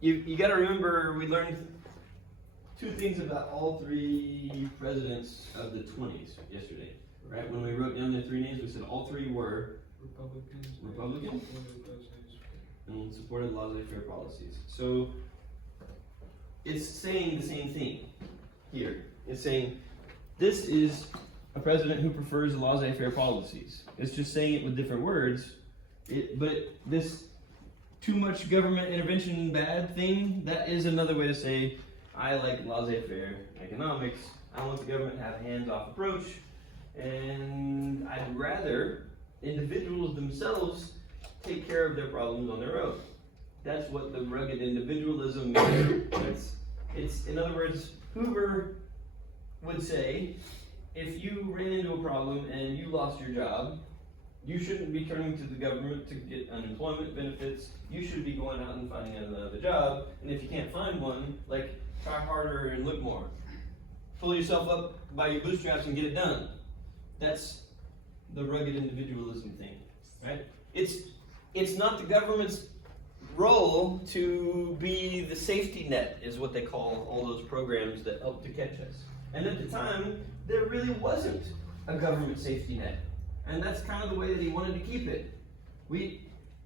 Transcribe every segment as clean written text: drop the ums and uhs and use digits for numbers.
you got to remember we learned two things about all three presidents of the 20s yesterday, right? When we wrote down their three names, we said all three were Republican and supported laissez-faire policies. So it's saying the same thing here. It's saying this is a president who prefers laissez-faire policies. It's just saying it with different words. But this too much government intervention bad thing, that is another way to say I like laissez-faire economics. I want the government to have a hands-off approach, and I'd rather individuals themselves take care of their problems on their own. That's what the rugged individualism means. It's in other words, Hoover would say, if you ran into a problem and you lost your job, you shouldn't be turning to the government to get unemployment benefits. You should be going out and finding another job. And if you can't find one, like, try harder and look more. Pull yourself up by your bootstraps and get it done. That's the rugged individualism thing, right? It's not the government's role to be the safety net, is what they call all those programs that help to catch us. And at the time, there really wasn't a government safety net. And that's kind of the way that he wanted to keep it.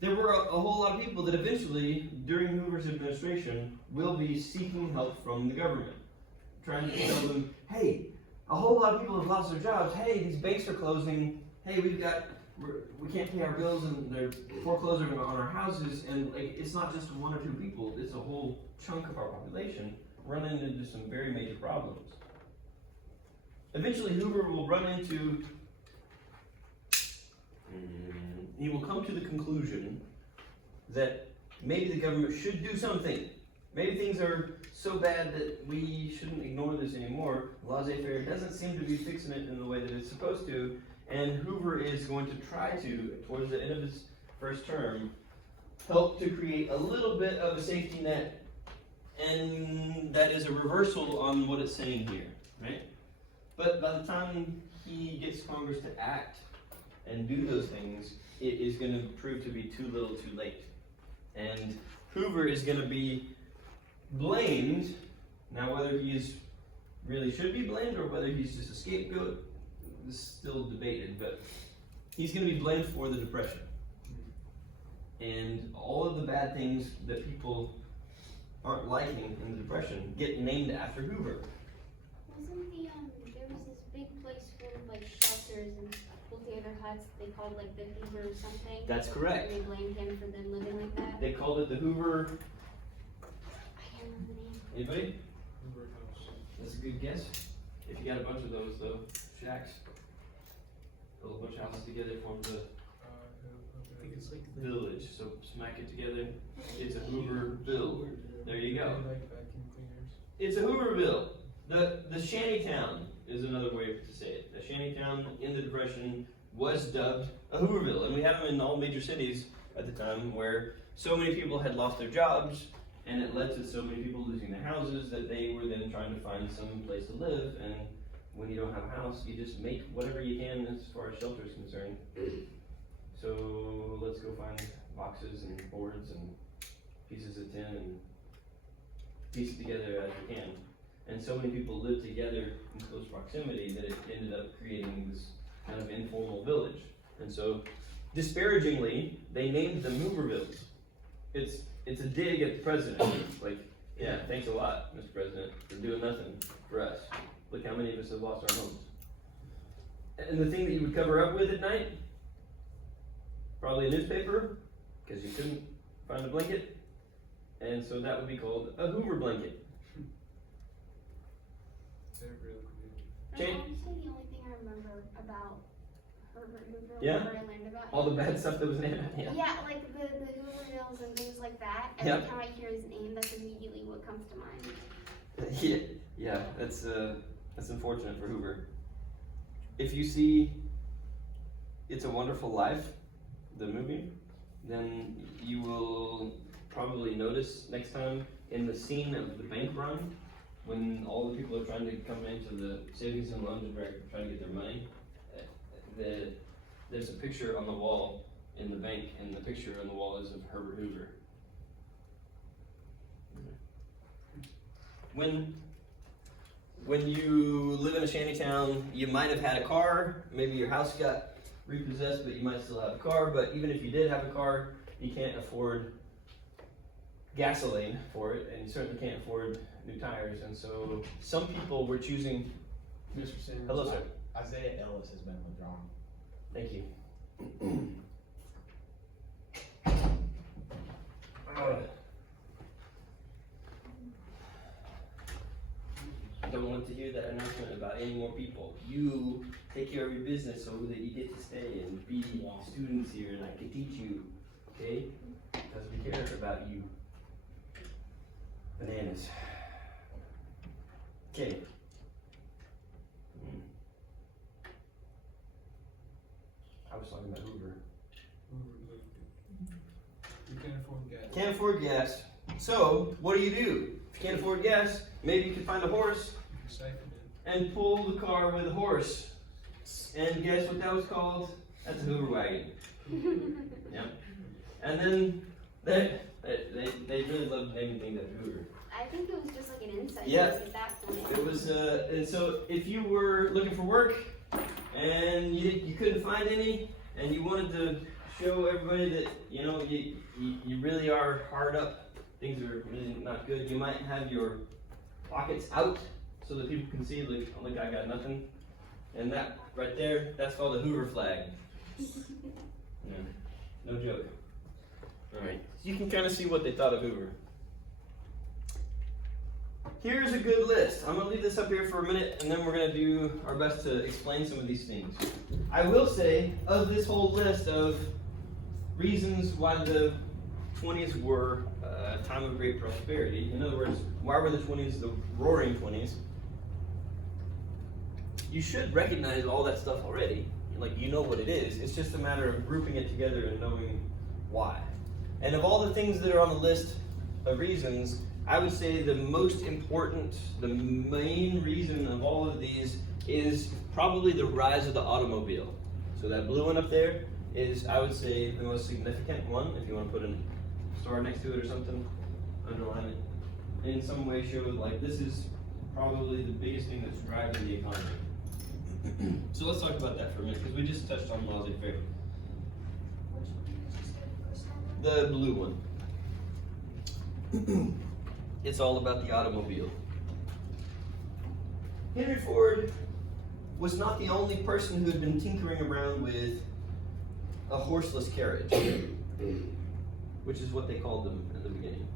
There were a whole lot of people that eventually, during Hoover's administration, will be seeking help from the government. Trying to tell them, hey, a whole lot of people have lost their jobs. Hey, these banks are closing. Hey, we can't pay our bills and they're foreclosing on our houses. And like, it's not just one or two people, it's a whole chunk of our population running into some very major problems. Eventually, Hoover will run into he will come to the conclusion that maybe the government should do something. Maybe things are so bad that we shouldn't ignore this anymore. Laissez-faire doesn't seem to be fixing it in the way that it's supposed to, and Hoover is going to try to, towards the end of his first term, help to create a little bit of a safety net, and that is a reversal on what it's saying here, right? But by the time he gets Congress to act and do those things, it is going to prove to be too little too late. And Hoover is going to be blamed. Now, whether he really should be blamed or whether he's just a scapegoat is still debated, but he's going to be blamed for the Depression. And all of the bad things that people aren't liking in the Depression get named after Hoover. Wasn't there was this big place full of like shelters and theater huts, they called it like the Hoover or something? That's correct. And they blamed him for them living like that? They called it the Hoover. I can't remember the name. Anybody? Hoover House. That's a good guess. If you got a bunch of those though, shacks. Build a bunch of houses together, form the I think it's like village. So smack it together. It's a Hooverville. There you go. Like vacuum cleaners. It's a Hooverville. The shantytown is another way to say it. The shantytown in the Depression was dubbed a Hooverville, and we have them in all major cities at the time where so many people had lost their jobs, and it led to so many people losing their houses that they were then trying to find some place to live. And when you don't have a house, you just make whatever you can as far as shelter is concerned. So let's go find boxes and boards and pieces of tin and piece it together as we can. And so many people lived together in close proximity that it ended up creating this kind of informal village. And so, disparagingly, they named them Hoovervilles. It's a dig at the president. It's like, yeah, thanks a lot, Mr. President, for doing nothing for us. Look how many of us have lost our homes. And the thing that you would cover up with at night, probably a newspaper, because you couldn't find a blanket. And so that would be called a Hoover blanket. They're really creative. Jane? Honestly, the only thing I remember about Herbert Hoover, Yeah? what I learned about All the him. bad stuff that was named. Yeah, like the Hoovervilles and things like that. Every Yep. time I hear his name, that's immediately what comes to mind. Yeah, that's unfortunate for Hoover. If you see It's a Wonderful Life, the movie, then you will probably notice next time in the scene of the bank run, when all the people are trying to come into the savings and loan director trying to get their money, there's a picture on the wall in the bank, and the picture on the wall is of Herbert Hoover. when you live in a shanty town, you might have had a car. Maybe your house got repossessed, but you might still have a car. But even if you did have a car, you can't afford gasoline for it, and you certainly can't afford new tires. And so some people were choosing. Mr. Simmons. Hello, sir. Isaiah Ellis has been withdrawn. Thank you. I don't want to hear that announcement about any more people. You take care of your business so that you get to stay and be students here and I can teach you, okay? Because we care about you. Bananas. Okay. I was talking about Hoover. You can't afford gas. Can't afford gas. So, what do? If you can't afford gas, maybe you can find a horse You can siphon it. and pull the car with a horse. And guess what that was called? That's a Hoover wagon. Yep. And then they really loved naming things after Hoover. I think it was just like an inside Yeah. joke at that point. It was, and so if you were looking for work and you couldn't find any, and you wanted to show everybody that you really are hard up, things are really not good, you might have your pockets out so that people can see, like I got nothing, and that right there, that's called a Hoover flag. Yeah, no joke. All right, you can kind of see what they thought of Hoover. Here's a good list. I'm going to leave this up here for a minute, and then we're going to do our best to explain some of these things. I will say, of this whole list of reasons why the 20s were a time of great prosperity, in other words, why were the 20s the roaring 20s? You should recognize all that stuff already. Like, you know what it is. It's just a matter of grouping it together and knowing why. And of all the things that are on the list of reasons, I would say the most important, the main reason of all of these is probably the rise of the automobile. So that blue one up there is, I would say, the most significant one. If you want to put a star next to it or something, underline it. In some way show like this is probably the biggest thing that's driving the economy. So let's talk about that for a minute, because we just touched on laissez-faire. Which one did you say the first time? The blue one. It's all about the automobile. Henry Ford was not the only person who had been tinkering around with a horseless carriage, which is what they called them in the beginning.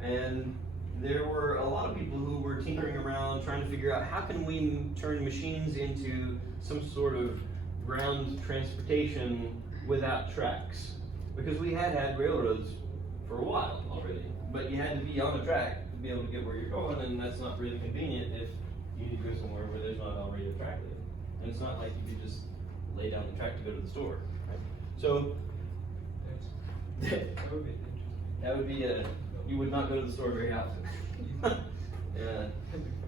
And there were a lot of people who were tinkering around trying to figure out how can we turn machines into some sort of ground transportation without tracks. Because we had railroads for a while already, but you had to be on a track to be able to get where you're going, and that's not really convenient if you need to go somewhere where there's not already a track there. And it's not like you could just lay down the track to go to the store, right? So That would be interesting. that would be you would not go to the store very often.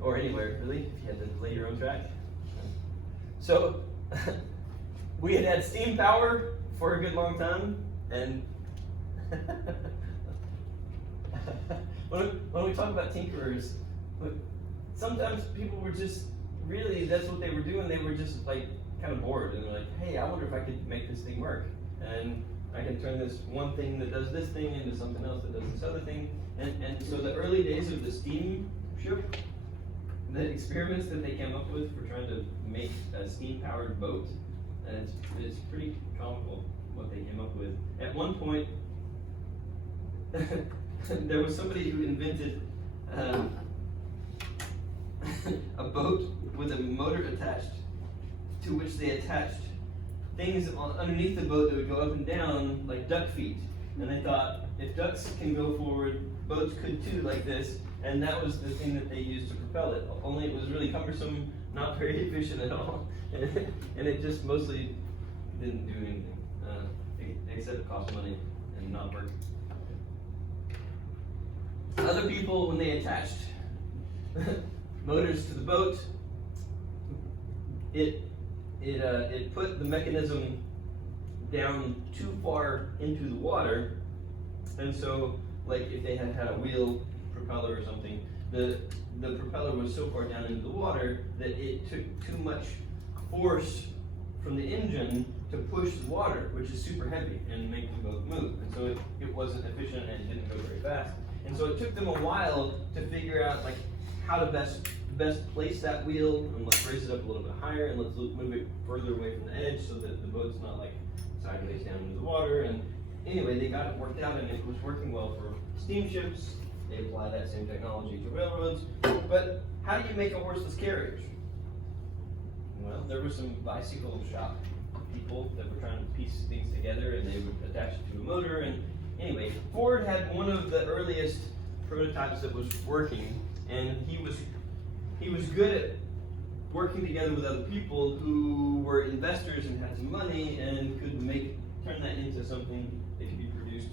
Or anywhere, really, if you had to lay your own track. So, we had steam power for a good long time, and when we talk about tinkerers, sometimes people were just, really, that's what they were doing, they were just like, kind of bored, and they're like, hey, I wonder if I could make this thing work, and I can turn this one thing that does this thing into something else that does this other thing. And so the early days of the steam ship, the experiments that they came up with for trying to make a steam-powered boat, and it's pretty comical what they came up with. At one point, there was somebody who invented a boat with a motor attached, to which they attached things underneath the boat that would go up and down like duck feet. And they thought, if ducks can go forward, boats could too, like this. And that was the thing that they used to propel it. Only it was really cumbersome, not very efficient at all. And it just mostly didn't do anything, except cost money and not work. Other people, when they attached motors to the boat, it put the mechanism down too far into the water, and so, like if they had a wheel propeller or something, the propeller was so far down into the water that it took too much force from the engine to push the water, which is super heavy, and make the boat move. And so it wasn't efficient and it didn't go very fast. And so it took them a while to figure out like how to best place that wheel, and let's raise it up a little bit higher, and let's move it further away from the edge so that the boat's not like sideways down into the water. And anyway, they got it worked out, and it was working well for steamships. They apply that same technology to railroads. But how do you make a horseless carriage? Well, there were some bicycle shop people that were trying to piece things together, and they would attach it to a motor. And anyway, Ford had one of the earliest prototypes that was working, and he was good at working together with other people who were investors and had some money and could turn that into something that could be produced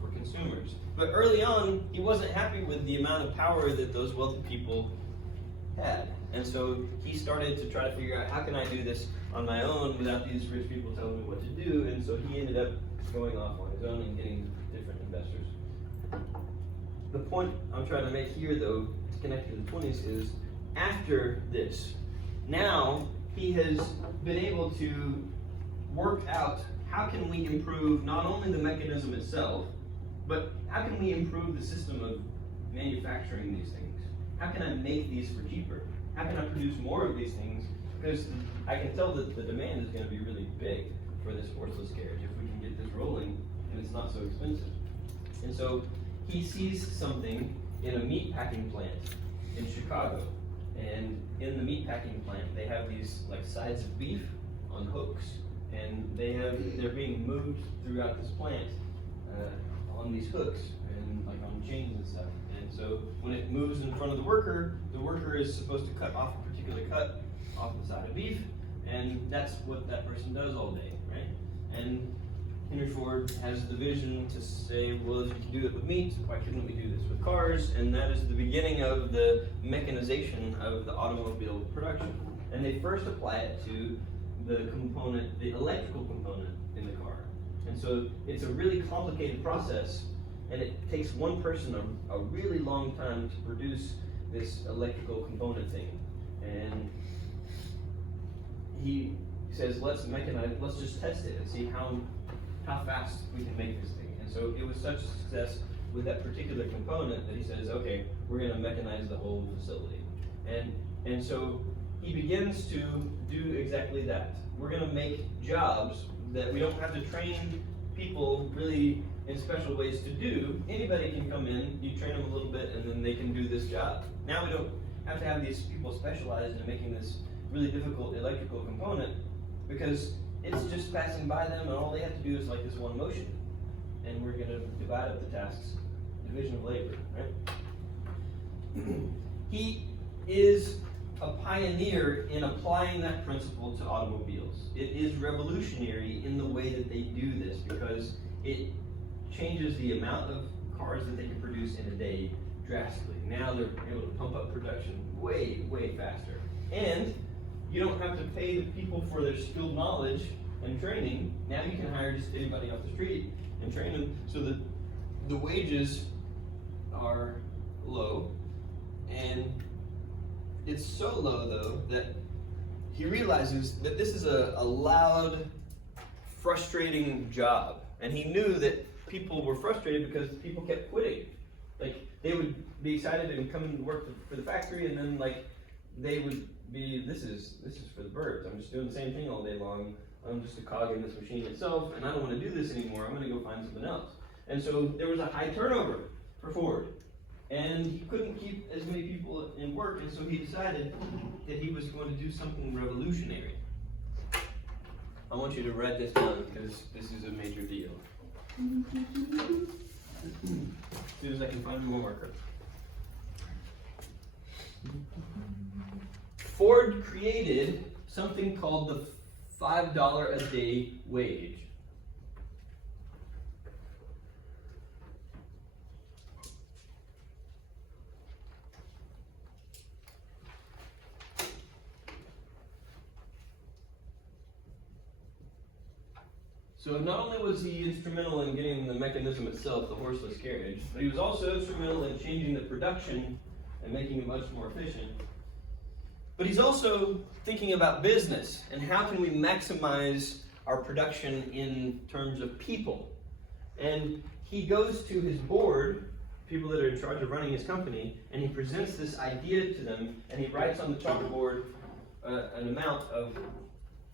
for consumers. But early on, he wasn't happy with the amount of power that those wealthy people had. And so he started to try to figure out, how can I do this on my own without these rich people telling me what to do? And so he ended up going off on his own and getting different investors. The point I'm trying to make here, though, to connect to the 20s, is after this, now he has been able to work out how can we improve not only the mechanism itself, but how can we improve the system of manufacturing these things? How can I make these for cheaper? How can I produce more of these things? Because I can tell that the demand is going to be really big for this horseless carriage if we can get this rolling and it's not so expensive. And so he sees something in a meat packing plant in Chicago. And in the meat packing plant, they have these like sides of beef on hooks, and they're being moved throughout this plant on these hooks and like on chains and stuff. And so when it moves in front of the worker is supposed to cut off a particular cut off the side of beef, and that's what that person does all day, right? And Henry Ford has the vision to say, well, if you can do it with meat, why couldn't we do this with cars? And that is the beginning of the mechanization of the automobile production. And they first apply it to the component, the electrical component in the car. And so it's a really complicated process, and it takes one person a really long time to produce this electrical component thing. And he says, let's mechanize it, let's just test it and see how fast we can make this thing. And so it was such a success with that particular component that he says, okay, we're going to mechanize the whole facility. And so he begins to do exactly that. We're going to make jobs that we don't have to train people really in special ways to do. Anybody can come in, you train them a little bit, and then they can do this job. Now we don't have to have these people specialized in making this really difficult electrical component, because it's just passing by them, and all they have to do is like this one motion. And we're going to divide up the tasks, division of labor, right? He is a pioneer in applying that principle to automobiles. It is revolutionary in the way that they do this, because it changes the amount of cars that they can produce in a day drastically. Now they're able to pump up production way, way faster. And you don't have to pay the people for their skilled knowledge and training. Now you can hire just anybody off the street and train them, so that the wages are low. And it's so low, though, that he realizes that this is a loud, frustrating job. And he knew that people were frustrated because people kept quitting. Like, they would be excited and come and work for the factory, and then like they would be, this is for the birds. I'm just doing the same thing all day long. I'm just a cog in this machine itself, and I don't want to do this anymore. I'm going to go find something else. And so there was a high turnover for Ford, and he couldn't keep as many people in work, and so he decided that he was going to do something revolutionary. I want you to write this down, because this is a major deal. As soon as I can find a marker. Ford created something called the $5 a day wage. So not only was he instrumental in getting the mechanism itself, the horseless carriage, but he was also instrumental in changing the production and making it much more efficient. But he's also thinking about business and how can we maximize our production in terms of people. And he goes to his board, people that are in charge of running his company, and he presents this idea to them, and he writes on the chalkboard an amount of,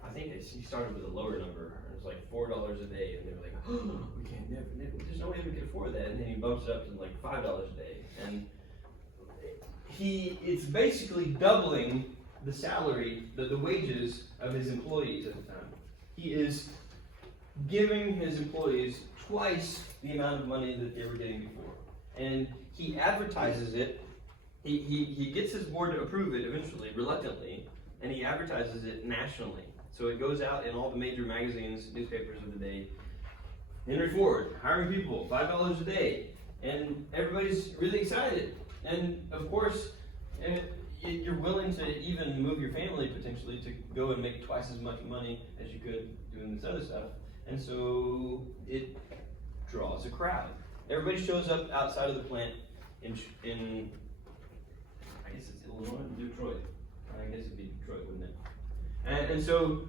I think he started with a lower number. It was like $4 a day, and they were like, oh, we can't never, there's no way we can afford that. And then he bumps it up to like $5 a day. And it's basically doubling the salary, the wages of his employees at the time. He is giving his employees twice the amount of money that they were getting before. And he advertises it, he gets his board to approve it eventually, reluctantly, and he advertises it nationally. So it goes out in all the major magazines, newspapers of the day. Henry Ford, hiring people, $5 a day. And everybody's really excited. And of course, you're willing to even move your family potentially to go and make twice as much money as you could doing this other stuff. And so it draws a crowd. Everybody shows up outside of the plant in I guess it's Illinois, Detroit. I guess it'd be Detroit, wouldn't it? And so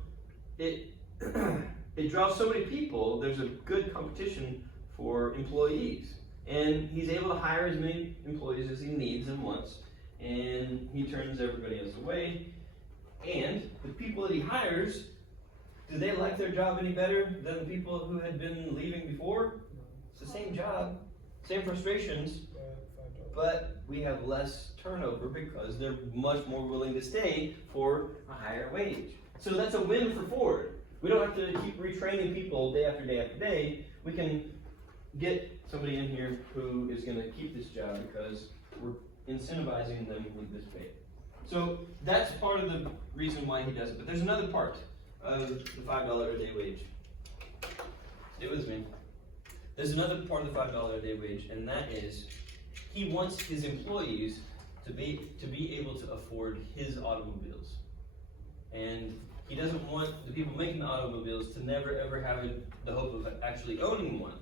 it draws so many people, there's a good competition for employees. And he's able to hire as many employees as he needs and wants. And he turns everybody else away. And the people that he hires, do they like their job any better than the people who had been leaving before? It's the same job, same frustrations, but we have less turnover because they're much more willing to stay for a higher wage. So that's a win for Ford. We don't have to keep retraining people day after day after day. We can get somebody in here who is going to keep this job because we're incentivizing them with this pay. So that's part of the reason why he does it. But there's another part of the $5 a day wage. Stay with me. There's another part of the $5 a day wage, and that is he wants his employees to be able to afford his automobiles. And he doesn't want the people making the automobiles to never ever have the hope of actually owning one.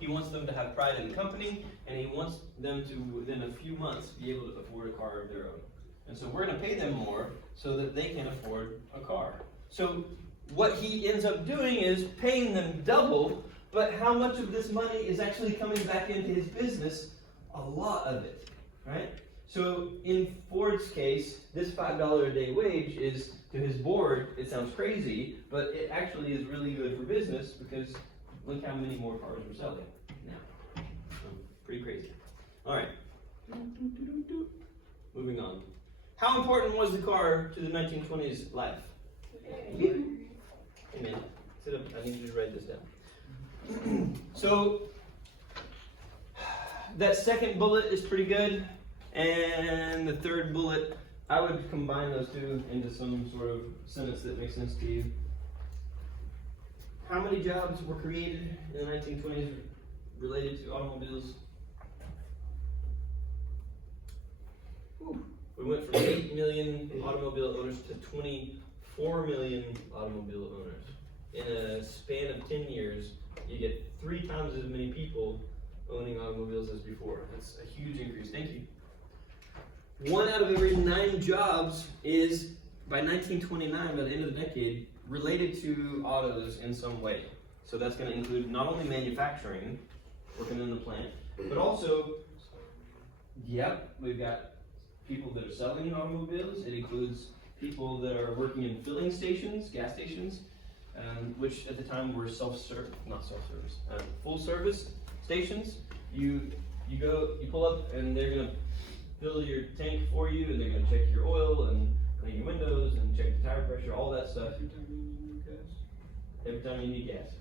He wants them to have pride in the company, and he wants them to, within a few months, be able to afford a car of their own. And so we're going to pay them more so that they can afford a car. So what he ends up doing is paying them double, but how much of this money is actually coming back into his business? A lot of it, right? So in Ford's case, this $5 a day wage is, to his board, it sounds crazy, but it actually is really good for business because look how many more cars we're selling now. So, pretty crazy. All right. Moving on. How important was the car to the 1920s life? Hey man, sit up. I need you to write this down. So, that second bullet is pretty good, and the third bullet, I would combine those two into some sort of sentence that makes sense to you. How many jobs were created in the 1920s related to automobiles? Whew. We went from 8 million automobile owners to 24 million automobile owners. In a span of 10 years, you get 3 times as many people owning automobiles as before. That's a huge increase. Thank you. 1 out of every 9 jobs is, by 1929, by the end of the decade, related to autos in some way. So that's going to include not only manufacturing, working in the plant, but also, we've got people that are selling automobiles. It includes people that are working in filling stations, gas stations, which at the time were full service stations. You pull up and they're going to fill your tank for you, and they're going to check your oil and clean your windows and check the tire pressure, all that stuff. Every time you need gas.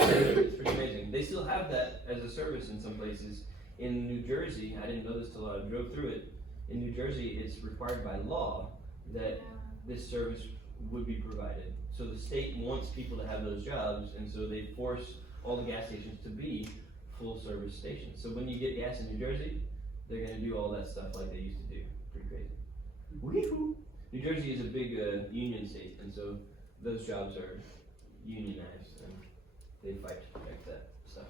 It's pretty amazing. They still have that as a service in some places. In New Jersey, I didn't know this till I drove through it. In New Jersey, it's required by law that this service would be provided. So the state wants people to have those jobs, and so they force all the gas stations to be full service stations. So when you get gas in New Jersey, they're going to do all that stuff like they used to do. Pretty crazy. Woo-hoo. New Jersey is a big union state, and so those jobs are unionized, and they fight to protect that stuff.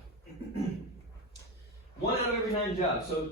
1 out of every 9 jobs. So